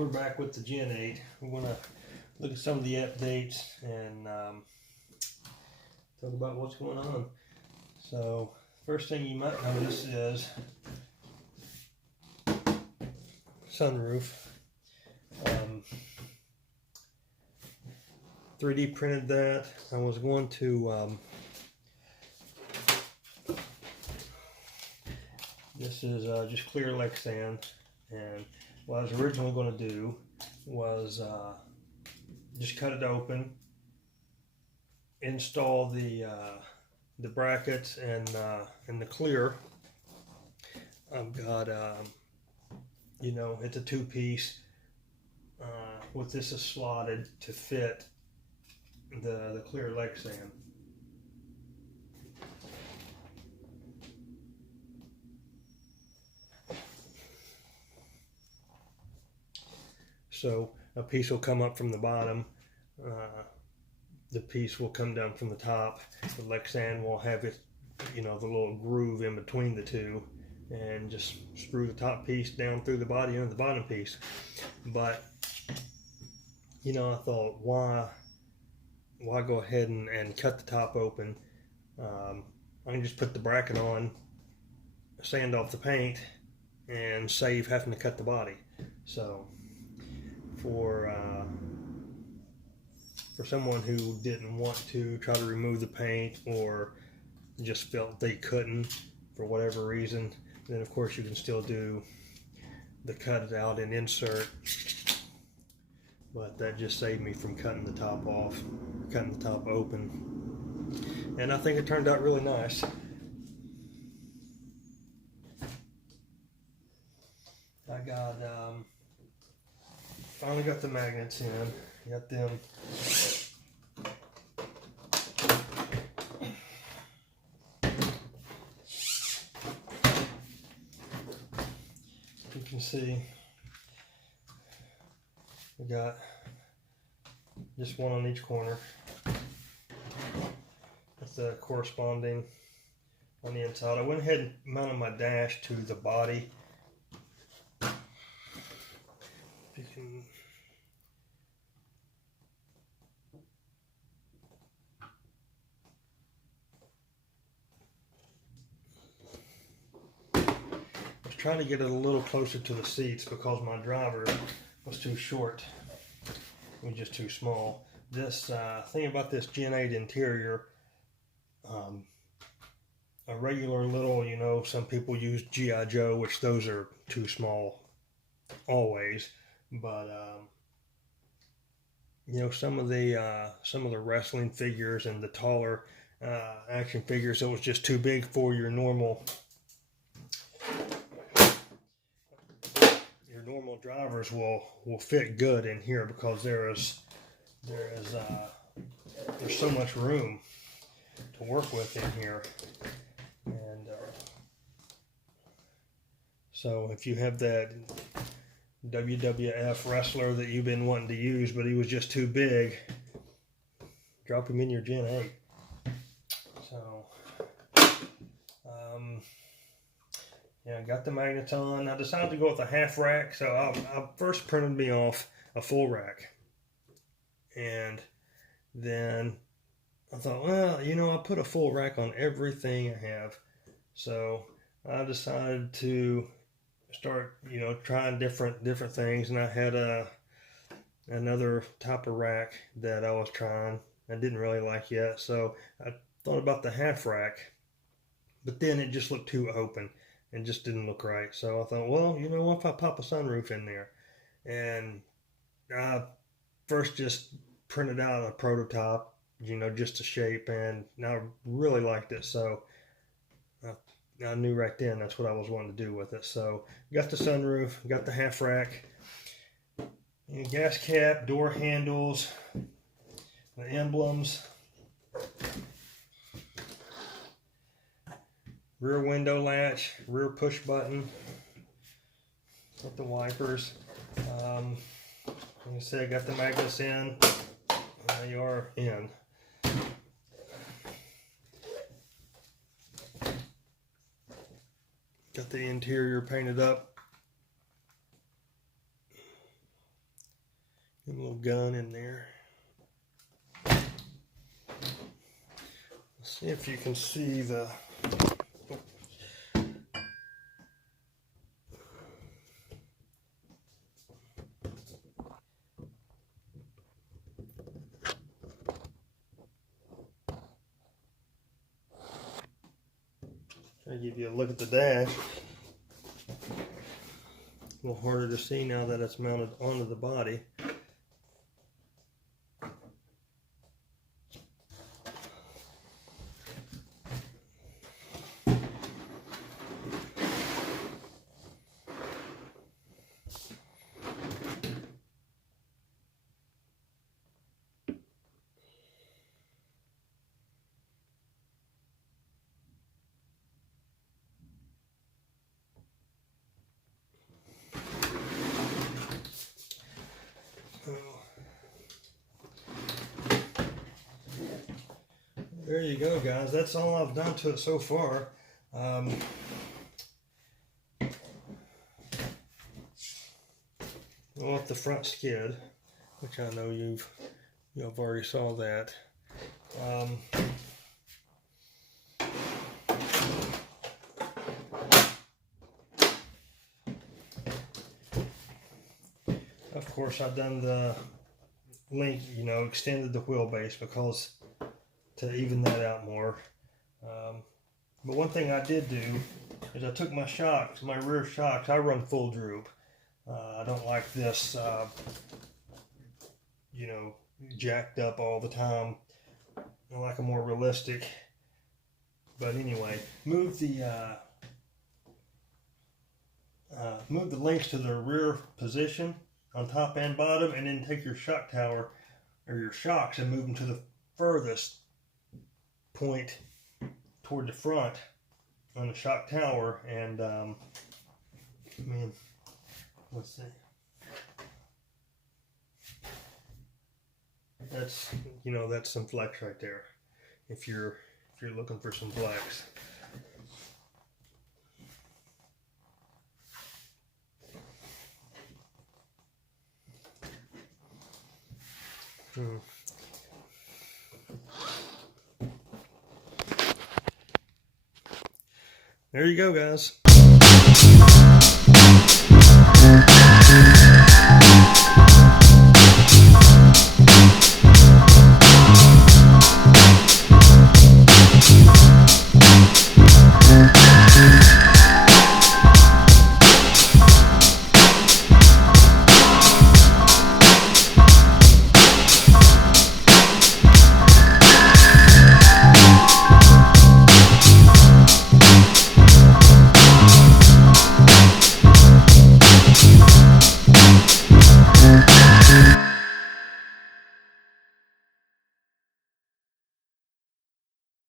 We're back with the Gen 8. We're going to look at some of the updates and talk about what's going on. So, first thing you might notice is sunroof. 3D printed that. I was going to this is just clear Lexan, and what I was originally going to do was just cut it open, install the brackets and the clear. I've got you know, it's a two-piece. With this is slotted to fit the clear Lexan. So a piece will come up from the bottom, the piece will come down from the top. The Lexan will have it, you know, the little groove in between the two, and just screw the top piece down through the body and the bottom piece. But you know, I thought, why go ahead and cut the top open? I can just put the bracket on, sand off the paint, and save having to cut the body. So for someone who didn't want to try to remove the paint, or just felt they couldn't for whatever reason, then of course you can still do the cut it out and insert. But that just saved me from cutting the top off, cutting the top open. And I think it turned out really nice. I got, finally got the magnets in. Got them. You can see we got just one on each corner. That's the corresponding on the inside. I went ahead and mounted my dash to the body. If you can, I was trying to get it a little closer to the seats because my driver was too short. It was just too small. This thing about this Gen 8 interior, a regular little, you know, some people use G.I. Joe, which those are too small always, but you know, some of the wrestling figures and the taller action figures, it was just too big for your normal drivers will fit good in here, because there's so much room to work with in here. And so if you have that WWF wrestler that you've been wanting to use, but he was just too big, drop him in your Gen 8. So yeah, I got the magnets on. I decided to go with a half rack, so I first printed me off a full rack, and then I thought, well, you know, I put a full rack on everything I have, so I decided to start, you know, trying different things. And I had another type of rack that I was trying I didn't really like yet, so I thought about the half rack, but then it just looked too open and just didn't look right. So I thought, well, you know, what if I pop a sunroof in there? And I first just printed out a prototype, you know, just a shape, and I really liked it. So I knew right then that's what I was wanting to do with it. So got the sunroof, got the half rack, gas cap, door handles, the emblems, rear window latch, rear push button, got the wipers. Like I said, got the magnets in. They are in. Got the interior painted up. a little gun in there. Let's see if you can see the. Try to give you a look at the dash. A little harder to see now that it's mounted onto the body. There you go, guys. That's all I've done to it so far. Off the front skid, which I know you've already saw that. Of course, I've done the length, extended the wheelbase because to even that out more. But one thing I did do is I took my shocks, my rear shocks. I run full droop. I don't like this, jacked up all the time. I like a more realistic. But anyway, move the links to the rear position on top and bottom, and then take your shock tower or your shocks and move them to the furthest point toward the front on the shock tower. And let's see. That's that's some flex right there. If you're looking for some flex. There you go, guys.